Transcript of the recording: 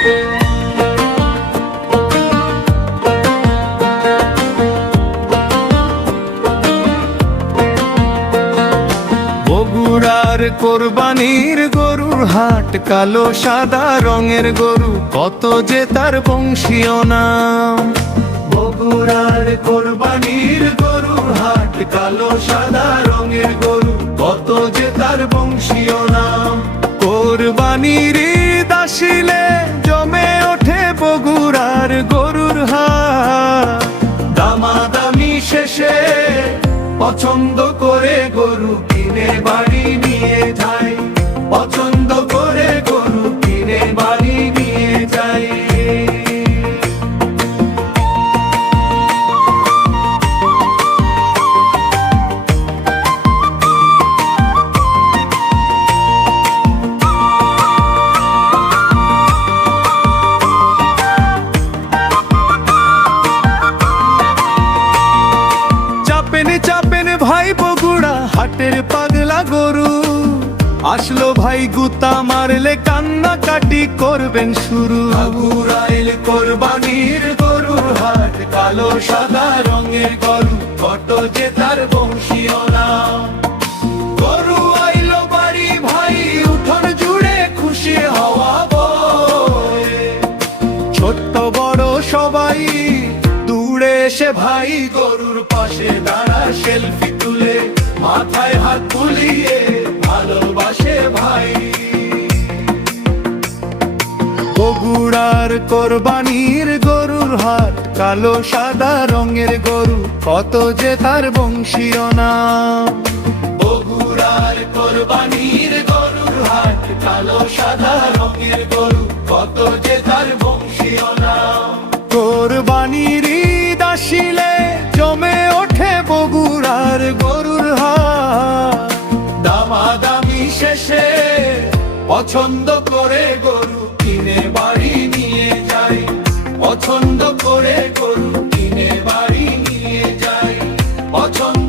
বগুড়ার কোরবানির গরুর হাট, কালো সাদা রঙের গরু, কত যে তার বংশীয় নাম। বগুড়ার কোরবানির গরুর হাট, কালো সাদা রঙের গরু, কত যে তার বংশীয় নাম। কোরবানির ঈদ আসিলে জমে ওঠে বগুড়ার গরুর হাট। দামাদামি শেষে পছন্দ করে গরু কিনে বাড়ি নিয়ে যায়, পছন্দ করে গরু কিনে বাড়ি নিয়ে যায়। চাপেন ভাই বগুড়া হাটের পাগলা গরু, আসলো ভাই গুতা মারলে কান্না কাটি করবেন শুরু। বগুড়াইল কোরবানির গরুর হাট, কালো সাদা রঙের গরু, কত যে তার বংশীয় নাম। গরু আইলো বাড়ি ভাই, উঠোন জুড়ে খুশি হওয়া বয়। ছোট্ট বড় সবাই দূরে এসে ভাই গরুর পাশে দাঁড়া সেলফি তুলে, মাথায় হাত বুলিয়ে ভালোবাসে ভাই। বগুড়ার কোরবানির গরুর হাট, কালো সাদা রঙের গরু, কত যে তার বংশীয় নাম। বগুড়ার কোরবানির গরুর হাট, কালো সাদা রঙের গরু, কত যে তার বংশীয় নাম। কোরবানির ঈদ আসিলে জমে ওঠে বগুড়ার গরুর হাট। দামাদামি শেষে পছন্দ করে গরু কিনে বাড়ি নিয়ে যায়, পছন্দ করে গরু কিনে বাড়ি নিয়ে যায়, পছন্দ